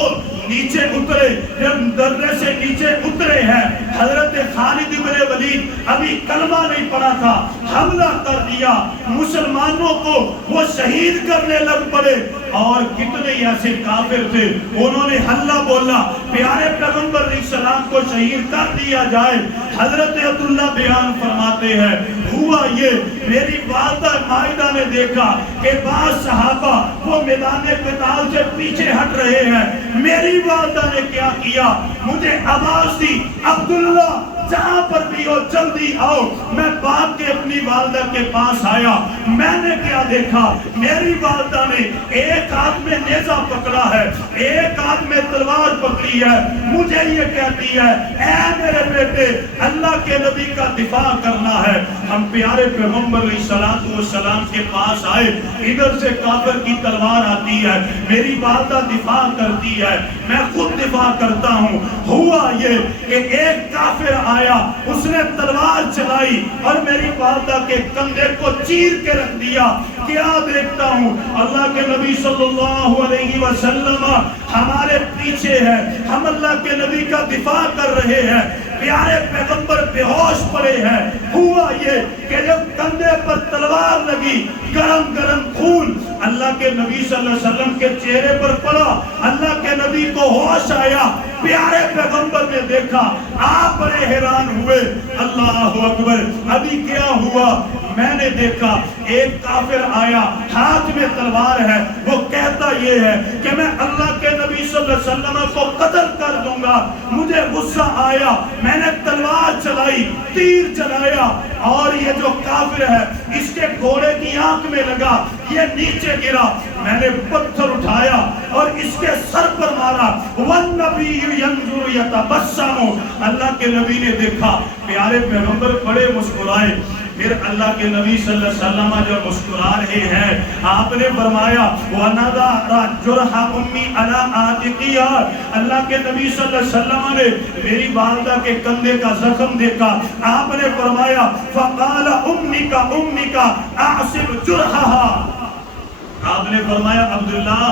نیچے اترے، جب درے سے نیچے اترے ہیں حضرت خالد بن ولید ابھی کلمہ نہیں پڑا تھا، حملہ کر دیا، مسلمانوں کو وہ شہید کرنے لگ پڑے، اور کتنے ایسے کافر تھے انہوں نے حلہ بولا پیارے پیغمبر علیہ السلام کو شہید کر دیا جائے۔ حضرت عبداللہ بیان فرماتے ہیں ہوا یہ میری والدہ مائدہ نے دیکھا کہ بعض صحابہ وہ میدان قتال سے پیچھے ہٹ رہے ہیں، میری والدہ نے کیا کیا، مجھے آواز دی عبداللہ جہاں پر بھی ہو جلدی آؤ۔ میں باپ کے اپنی والدہ کے پاس آیا، میں نے کیا دیکھا، میری والدہ نے ایک ہاتھ میں نیزہ پکڑا ہے، ایک ہاتھ میں تلوار پکڑی ہے، مجھے یہ کہتی ہے اے میرے بیٹے اللہ کے نبی کا دفاع کرنا ہے۔ ہم پیارے پیغمبر علیہ السلام کے پاس آئے، ادھر سے کافر کی تلوار آتی ہے، میری والدہ دفاع کرتی ہے، میں خود دفاع کرتا ہوں۔ ہوا یہ کہ ایک کافر آیا، اس نے تلوار چلائی اور میری والدہ کے کندھے کو چیر کے رکھ دیا۔ کیا دیکھتا ہوں، اللہ کے نبی صلی اللہ علیہ وسلم ہمارے پیچھے ہے، ہم اللہ کے نبی کا دفاع کر رہے ہیں، پیارے پیغمبر بے ہوش پڑے ہیں۔ ہوا یہ کہ جب کندھے پر تلوار لگی، گرم گرم خون اللہ کے نبی صلی اللہ علیہ وسلم کے چہرے پر پڑا، اللہ کے نبی کو ہوش آیا، پیارے پیغمبر نے دیکھا، آپ بڑے حیران ہوئے، اللہ اکبر، ابھی کیا ہوا؟ میں نے دیکھا ایک کافر آیا، ہاتھ میں تلوار ہے، وہ کہتا یہ ہے کہ میں اللہ کے نبی صلی اللہ علیہ وسلم کو قتل کر دوں گا۔ مجھے غصہ آیا، میں نے تلوار چلائی، تیر چلایا، اور یہ جو کافر ہے اس کے گھوڑے کی آنکھ میں لگا، یہ نیچے گرا، میں نے پتھر اٹھایا اور اس کے سر پر مارا۔ وَالنَّبِيُّ يَنْظُرُ يَتَبَسَّمُ، اللہ کے نبی نے دیکھا، پیارے پیغمبر بڑے مسکرائے۔ پھر اللہ کے نبی صلی اللہ علیہ وسلم جو مسکرا رہے ہیں، آپ نے فرمایا وَنَضَعَ جُرْحَ أُمِّي عَلَىٰ عَاتِقِهَا، اللہ کے نبی صلی اللہ علیہ وسلم نے میری والدہ کے کندھے کا زخم دیکھا، آپ نے فرمایا فَقَالَ أُمِّكَ أَعْصِبْ جُرْحَهَا، آپ نے فرمایا عبداللہ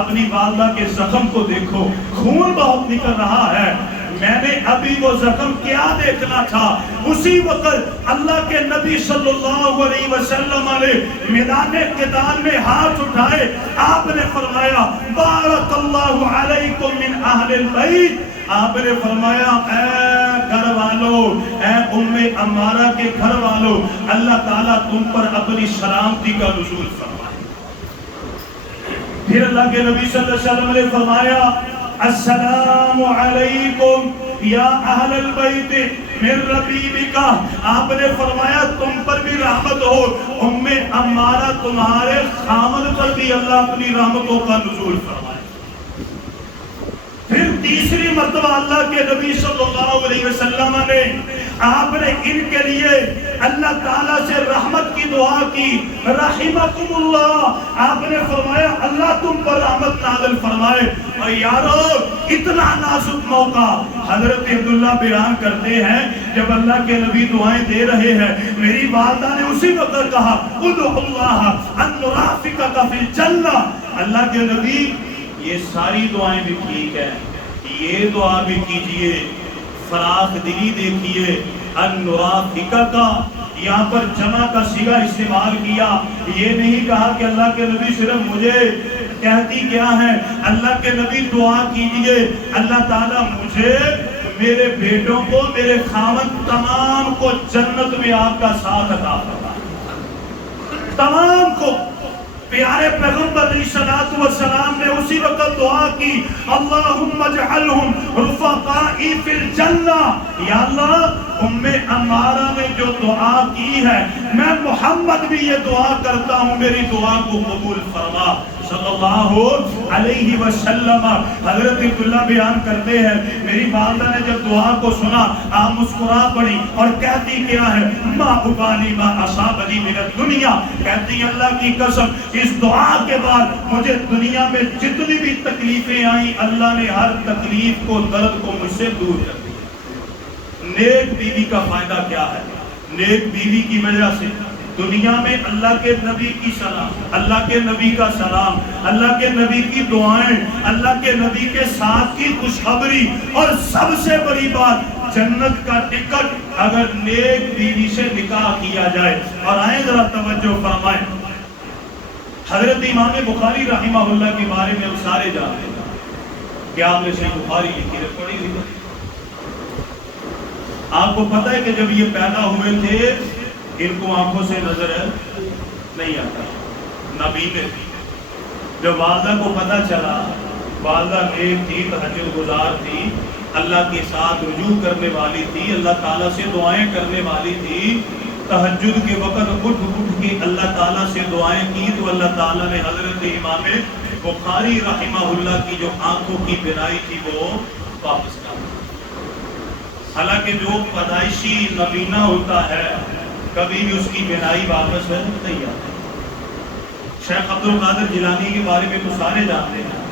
اپنی والدہ کے زخم کو دیکھو، خون بہت نکل رہا ہے۔ میں نے ابھی وہ زخم کیا دیکھنا تھا، اسی وقت اللہ کے نبی صلی اللہ علیہ وسلم نے میدان قتال میں ہاتھ اٹھائے، آپ نے فرمایا بارک اللہ علیکم من اہل البیت، آپ نے فرمایا اے گھر والوں، اے عمارہ کے گھر والوں، اللہ تعالیٰ تم پر اپنی سلامتی کا نزول فرمائے۔ پھر اللہ کے نبی صلی اللہ علیہ وسلم نے فرمایا السلام علیکم یا اہل البیت من ربیبکا، آپ نے فرمایا تم پر بھی رحمت ہو، عمارہ تمہارے خامد پر بھی اللہ اپنی رحمتوں کا نزول فرمائے۔ پھر تیسری مرتبہ اللہ کے نبی صلی اللہ علیہ وسلم نے آپ نے ان کے لیے اللہ تعالیٰ سے رحمت کی دعا کی، رحمکم اللہ، آپ نے فرمایا اللہ تم پر رحمت نازل فرمائے۔ اور یارو اتنا نازک موقع، حضرت عبداللہ بیان کرتے ہیں جب اللہ کے نبی دعائیں دے رہے ہیں، میری والدہ نے اسی وقت کہا ادعو اللہ ان نرافقک فی الجنہ، اللہ کے نبی یہ ساری دعائیں بھی ٹھیک ہے، یہ دعا بھی کیجئے، فراخ دلی دیکھیے، ان نرافقک، یہاں پر جمع کا صیغہ استعمال کیا، یہ نہیں کہا کہ اللہ کے نبی صرف مجھے کہتی کیا ہے، اللہ کے نبی دعا کیجئے اللہ تعالیٰ مجھے، میرے بیٹوں کو، میرے خاوند تمام کو جنت میں آپ کا ساتھ عطا فرمائے، تمام کو۔ پیارے پیغمبر علیہ السلام نے اسی وقت دعا کی اللہم اجعلہم رفقائی فی الجنہ، یا اللہ عمارہ نے جو دعا کی ہے میں محمد بھی یہ دعا کرتا ہوں، میری دعا کو قبول فرما صلی اللہ علیہ وسلم۔ حضرت عبداللہ بیان کرتے ہیں میری والدہ نے جب دعا کو سنا آپ مسکرا پڑی اور کہتی کیا ہے ما ابالی ما اصابنی من الدنیا، کہتی اللہ کی قسم اس دعا کے بعد مجھے دنیا میں جتنی بھی تکلیفیں آئیں اللہ نے ہر تکلیف کو، درد کو مجھ سے دور کر دیا۔ نیک بیوی کا فائدہ کیا ہے؟ نیک بیوی کی وجہ سے دنیا میں اللہ کے نبی کی سلام، اللہ کے نبی کا سلام، اللہ کے نبی کی دعائیں، اللہ کے نبی کے ساتھ کی خوشخبری، اور سب سے بڑی بات جنت کا ٹکٹ اگر نیک بیوی سے نکاح کیا جائے۔ اور آئیں ذرا توجہ فرمائیں، حضرت امام بخاری رحمہ اللہ کے بارے میں ہم سارے جانتے ہیں کہ آپ نے صحیح بخاری لکھی ہے، پڑھی ہوئی ہے۔ آپ کو پتہ ہے کہ جب یہ پیدا ہوئے تھے ان کو آنکھوں سے نظر نہیں آتا، نابینے تھی۔ جب والدہ کو پتہ چلا، والدہ نیک تھی، تہجد گزار تھی، اللہ کے ساتھ رجوع کرنے والی تھی، اللہ تعالیٰ سے دعائیں کرنے والی تھی، تہجد کے وقت اٹھ کے اللہ تعالیٰ سے دعائیں کی، تو اللہ تعالیٰ نے حضرت امام بخاری رحمہ اللہ کی جو آنکھوں کی بینائی تھی وہ واپس کر دی۔ حالانکہ جو پیدائشی نابینا ہوتا ہے کبھی بھی اس کی بینائی واپس نہیں آتی۔ شیخ عبد القادر جیلانی کے بارے میں تو سارے جانتے ہیں،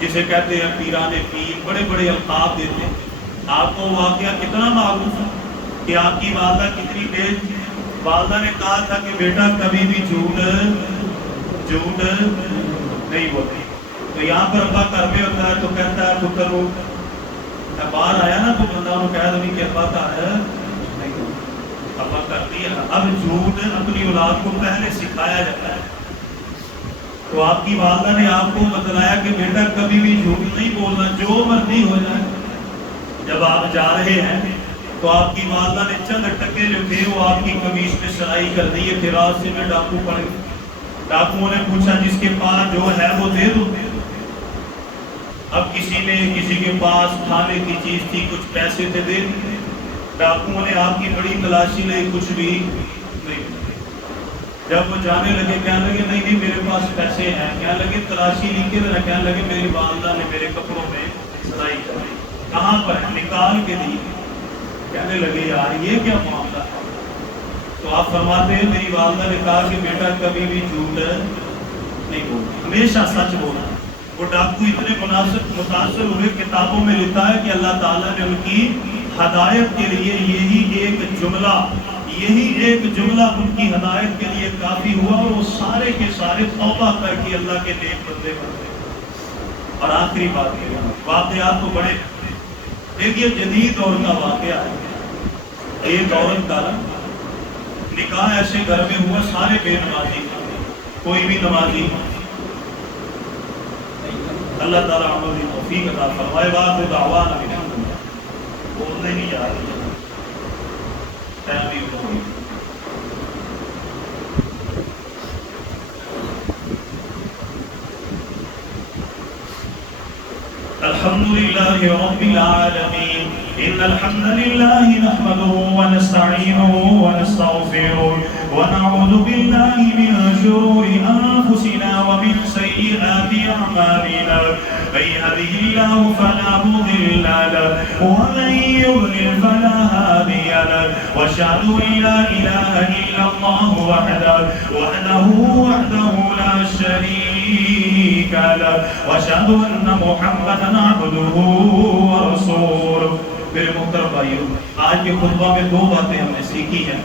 جسے کہتے ہیں پیران پیر، بڑے بڑے القاب دیتے ہیں۔ آپ کو واقعہ کتنا معروف ہے کہ آپ کی والدہ کتنی تیز تھی۔ والدہ نے کہا تھا کہ بیٹا کبھی بھی جھوٹ نہیں بولتی۔ تو یہاں پر ابا گھر میں ہوتا ہے تو کہتا ہے پتر وہ باہر آیا نا تو بندہ انہوں کہہ دیں کہ ابا کا ہے نہیں، ابا کرتی ہے۔ اب جھوٹ اپنی اولاد کو پہلے سکھایا جاتا ہے۔ تو آپ کی والدہ نے آپ کو بتلایا کہ بیٹا کبھی بھی جھوٹ نہیں بولنا، جو مرضی ہو جائے۔ جب آپ جا رہے ہیں تو آپ کی والدہ نے چند ٹکے جو تھے وہ آپ کی قمیص پہ سلائی کر دی کہ راستے میں ڈاکو پڑ گئے۔ ڈاکوؤں نے پوچھا جس کے پاس جو ہے وہ دے دو۔ اب کسی کے پاس کھانے کی چیز تھی، کچھ پیسے تھے، دے دیے۔ ڈاکوؤں نے آپ کی بڑی تلاشی لی، کچھ بھی نہیں۔ جب وہ جانے لگے کہنے لگے نہیں میرے پاس پیسے ہیں، کہنے لگے تلاشی لی کے کہنے لگے میری والدہ نے میرے کپڑوں میں سلائی کر دی۔ کہاں پر ہے؟ نکال کے دی۔ کہنے لگے یار یہ کیا معاملہ ہے؟ تو آپ فرماتے ہیں میری والدہ نے کہا کہ بیٹا کبھی بھی جھوٹ نہیں بولنا، ہمیشہ سچ بولنا۔ وہ ڈاکو اتنے متاثر ہوئے، کتابوں میں لکھا ہے کہ اللہ تعالیٰ نے ان کی ہدایت کے لیے یہی ایک جملہ ان کی ہدایت کے لیے کافی ہوا، اور وہ سارے کے سارے توبہ کر کے اللہ کے نیک بندے بن گئے۔ اور آخری بات یہ واقعات تو بڑے، ایک یہ جدید دور کا واقعہ ہے۔ ایک عورت کا نکاح ایسے گھر میں ہوا، سارے بے نمازی، کوئی بھی نمازی۔ اللہ تعالیٰ عمل کی توفیق عطا فرمائے۔ واخر دعوانا الحمدللہ۔ بولنے نہیں آ رہی ٹائم بھی ہو گئی۔ الحمد لله رب العالمين إن الحمد لله نحمده ونستعينه ونستغفره ونعوذ بالله من شرور أنفسنا ومن سيئات أعمالنا من يهده الله فلا مضل له ومن يضلل فلا هادي له وأشهد أن لا إله إلا الله وحده لا شريك له وأشهد أن محمدا عبده ورسوله۔ میرے محترم بھائیو، آج کے خطبہ میں دو باتیں ہم نے سیکھی ہیں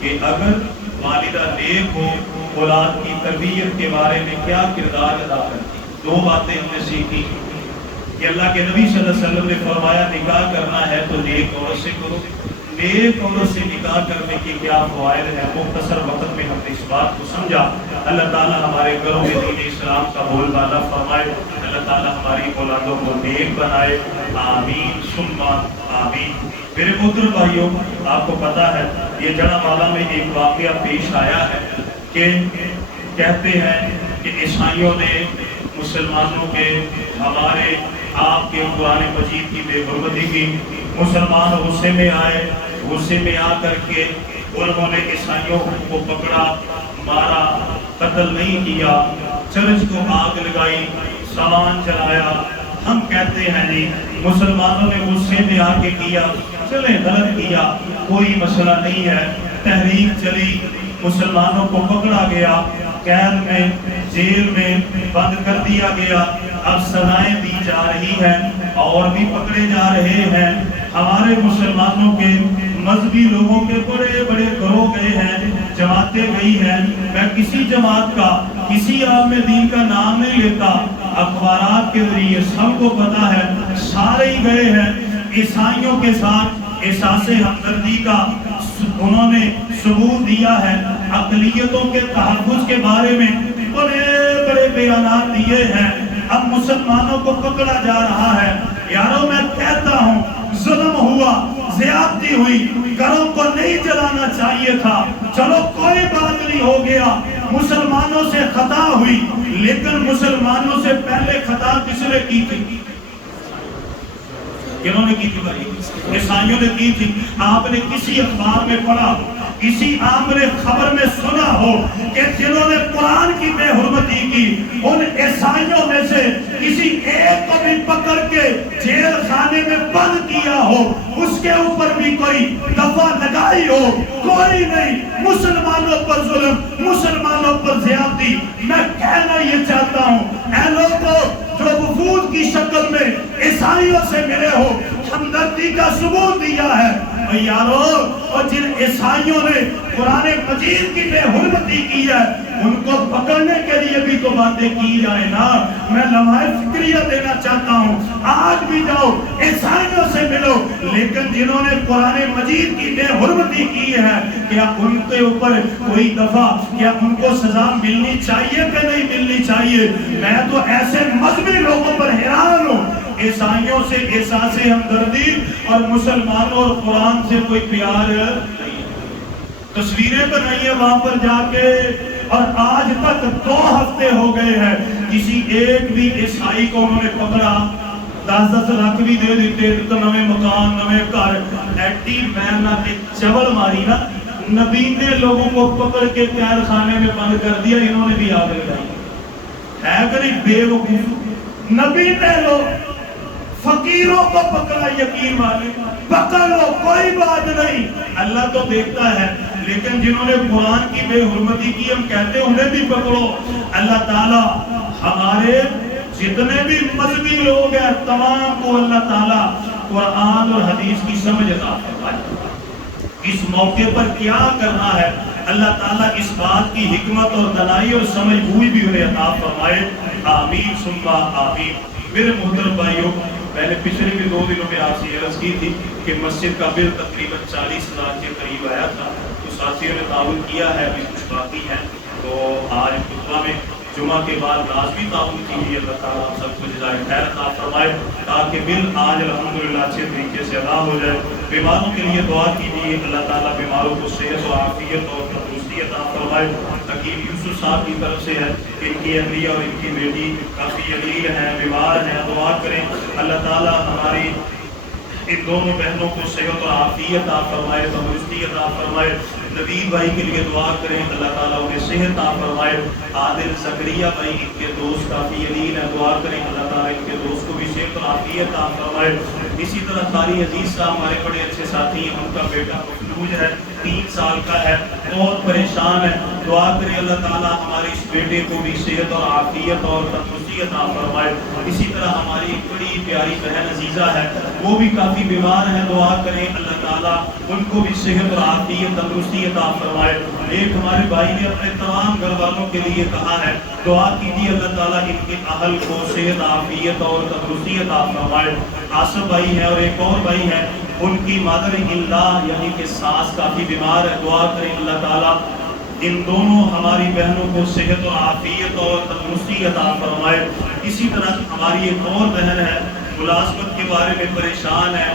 کہ اگر والدہ نیک ہو اولاد کی تربیت کے بارے میں کیا کردار ادا کرتی۔ دو باتیں ہم نے سیکھی کہ اللہ کے نبی صلی اللہ علیہ وسلم نے فرمایا نکاح کرنا ہے تو نیک عورت سے کرو۔ نیک عورت سے نکاح کرنے کے کیا فوائد ہیں، مختصر وقت میں ہم نے اس بات کو سمجھا۔ اللہ تعالیٰ ہمارے گھروں میں دین اسلام کا بول بالا فرمائے، اللہ تعالیٰ ہماری اولادوں کو نیک بنائے، آمین ثم آمین۔ میرے محترم بھائیوں، آپ کو پتا ہے یہ جڑا والا میں ایک واقعہ پیش آیا ہے کہ کہتے ہیں کہ عیسائیوں نے مسلمانوں کے ہمارے آپ کے قرآن مجید کی بے حرمتی کی۔ مسلمان غصے میں آئے، غصے میں آ کر کے انہوں نے عیسائیوں کو پکڑا، مارا، قتل نہیں کیا، چرچ کو آگ لگائی، سامان جلایا۔ ہم کہتے ہیں جی مسلمانوں نے غصے میں آ کے کیا، چلے غلط کیا، کوئی مسئلہ نہیں ہے۔ تحریک چلی، مسلمانوں کو پکڑا گیا، قید میں، جیل میں بند کر دیا گیا، اب سزائیں دی جا رہی ہیں اور بھی پکڑے جا رہے ہیں۔ ہمارے مسلمانوں کے مذہبی لوگوں کے بڑے بڑے گروہ گئے ہیں، جماعتیں گئی ہیں۔ میں کسی جماعت کا، کسی عالم دین کا نام نہیں لیتا، اخبارات کے ذریعے سب کو پتا ہے، سارے ہی گئے ہیں۔ عیسائیوں کے ساتھ احساس ہمدردی کا انہوں نے ثبوت دیا ہے، اقلیتوں کے تحفظ کے بارے میں بڑے بڑے بیانات دیے ہیں۔ اب مسلمانوں کو پکڑا جا رہا ہے۔ یاروں میں کہتا ہوں ظلم ہوا، زیادتی ہوئی، گھروں کو نہیں جلانا چاہیے تھا، چلو کوئی بات نہیں، ہو گیا، مسلمانوں سے خطا ہوئی، لیکن مسلمانوں سے پہلے خطا کس نے کی تھی؟ کنہوں نے کی تھی بھائی؟ عیسائیوں نے کی تھی۔ آپ نے کسی اخبار میں پڑھا، کسی عامر خبر میں سنا ہو کہ جنہوں نے قرآن کی بے حرمتی کی ان عیسائیوں میں سے کسی ایک کو بھی پکڑ کے جیل خانے میں بند کیا ہو، اس کے اوپر بھی کوئی دفعہ لگائی ہو؟ کوئی نہیں۔ مسلمانوں پر ظلم، مسلمانوں پر زیادتی۔ میں کہنا یہ چاہتا ہوں، اے لوگوں جو وفود کی شکل میں عیسائیوں سے ملے ہو، ہمدردی کا ثبوت دیا ہے، اور یارو اور جن عیسائیوں نے قرآن مجید کی بے حرمتی کی ہے ان کو پکڑنے کے لیے بھی تو باتیں کی جائے نا۔ میں لمحہ فکریہ دینا چاہتا ہوں، آج بھی جاؤ عیسائیوں سے ملو، لیکن جنہوں نے قرآن مجید کی بے حرمتی کی ہے کیا ان کے اوپر کوئی دفعہ، کیا ان کو سزا ملنی چاہیے کہ نہیں ملنی چاہیے؟ میں تو ایسے مذہبی لوگوں پر حیران ہوں، عیسائیوں سے احساس ہمدردی اور مسلمانوں اور قرآن سے کوئی پیار نہیں۔ تصویریں بنائی ہیں وہاں پر جا کے، اور آج تک 2 ہفتے ہو گئے ہیں کسی ایک بھی عیسائی کو انہوں نے پکڑا، 10-10 لاکھ بھی دے دیتے تو نوے مکان، نوے گھر، ایٹی مین نہ چبل ماری نا۔ نبی نے لوگوں کو پکڑ کے قید خانے میں بند کر دیا، انہوں نے بھی آگ لگائی ہے کہ نہیں؟ بے وقوف نبی نے لوگ فقیروں کو پکڑا، یقین والے پکڑ لو، کوئی بات نہیں، اللہ تو دیکھتا ہے، لیکن جنہوں نے قرآن کی بے حرمتی کی ہم کہتے ہیں انہیں بھی پکڑو۔ اللہ تعالیٰ ہمارے جتنے بھی مذہبی لوگ ہیں تمام کو اللہ تعالیٰ قرآن اور حدیث کی سمجھ عطا فرمائے۔ اس موقع پر کیا کرنا ہے اللہ تعالیٰ اس بات کی حکمت اور دانائی اور سمجھ بوئی بھی انہیں عطا فرمائے، آمین ثم آمین۔ میرے محترم بھائیوں، میں نے پچھلے بھی 2 دنوں میں آپ سے عرض کی تھی کہ مسجد کا بل تقریباً 40,000 کے قریب آیا تھا، تو ساتھیوں نے تعاون کیا ہے، ابھی کچھ باقی ہے، تو آج خطبہ میں جمعہ کے بعد لازمی تعاون کیجیے، اللہ تعالیٰ آپ سب کو جزائے خیر عطا فرمائے تاکہ بل آج الحمدللہ اچھے طریقے سے ادا ہو جائے۔ بیماروں کے لیے دعا کیجیے، اللہ تعالیٰ بیماروں کو صحت و عافیت اور تندرستی عطا فرمائے۔ حکیم یوسف صاحب کی طرف سے ہے، ان کی اہلیہ اور ان کی بیٹی کافی علیل ہیں، بیمار ہیں، دعا کریں اللہ تعالیٰ ہماری ان دونوں بہنوں کو صحت و عافیت عطا فرمائے، تندرستی عطا فرمائے۔ نوید بھائی کے لیے دعا کریں اللہ تعالیٰ انہیں صحت عطا فرمائے۔ عادل زکریا بھائی ان کے دوست کافی علیل ہیں، دعا کریں اللہ تعالیٰ ان کے دوست کو بھی صحت و عافیت عطا فرمائے۔ اسی طرح قاری عزیز صاحب ہمارے بڑے اچھے ساتھی ہیں، ان کا بیٹا مفلوج ہے، 3 سال کا ہے، بہت پریشان ہے، دعا کریں اللہ تعالیٰ ہمارے اس بیٹے کو بھی صحت اور عافیت اور تندرستی عطا فرمائے۔ اسی طرح ہماری ایک بڑی پیاری بہن عزیزہ ہے، وہ بھی کافی بیمار ہے، دعا کریں اللہ تعالیٰ ان کو بھی صحت اور عافیت تندرستی عطا فرمائے۔ ایک ہمارے بھائی نے اپنے تمام گھر والوں کے لیے کہا ہے دعا کیجیے اللہ تعالیٰ ان کے اہل کو صحت عافیت اور تندرستی عطا فرمائے۔ آصف بھائی ہے اور ایک اور بھائی ہے، ان کی مادر اللہ یعنی کہ ساس کافی بیمار ہے، دعا کریں اللہ تعالیٰ ان دونوں ہماری بہنوں کو صحت و عافیت اور تندرستی عطا فرمائے۔ اسی طرح ہماری ایک اور بہن ہے ملازمت کے بارے میں پریشان ہے،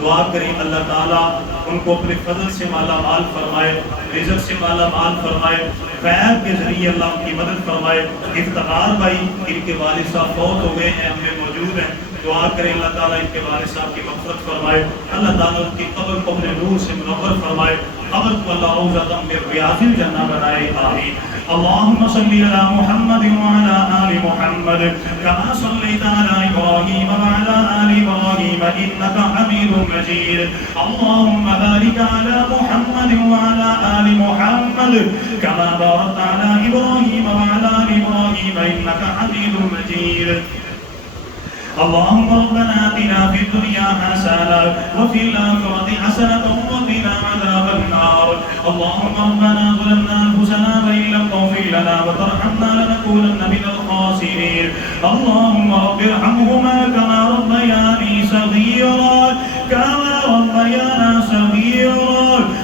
دعا کریں اللہ تعالیٰ ان کو اپنے فضل سے مالا مال فرمائے، رزق سے مالا مال فرمائے، خیر کے ذریعے اللہ ان کی مدد فرمائے۔ افتخار بھائی ان کے والد صاحب فوت ہو گئے ہیں، ہم میں موجود ہیں، دعا کریں اللہ تعالیٰ ان کے والد صاحب کی مغفرت فرمائے، اللہ تعالیٰ ان کی قبر کو اپنے نور سے منور فرمائے، قبر کو اللہ روضۃ من ریاض الجنہ بنائے، آمین۔ اللهم صل على محمد وعلى آل محمد كما صليت على إبراهيم وعلى آل إبراهيم إنك حميد مجيد اللهم بارك على محمد وعلى آل محمد كما باركت على إبراهيم وعلى آل إبراهيم إنك حميد مجيد اللهم ربنا آتنا في الدنيا حسنة وفي الآخرة حسنة وقنا عذاب النار اللهم ربنا ظلمنا أنفسنا وإن لم تغفر لنا وترحمنا لنكونن من الخاسرين اللهم رب ارحمهما كما ربياني صغيرا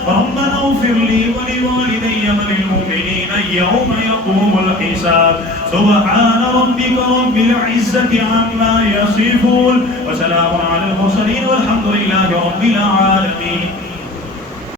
ربنا اغفر لي ولوالدي وللمؤمنين المؤمنين يوم يقوم الحساب سبحان ربك رب العزة عما يصفون وسلام على المرسلين والحمد لله رب العالمين.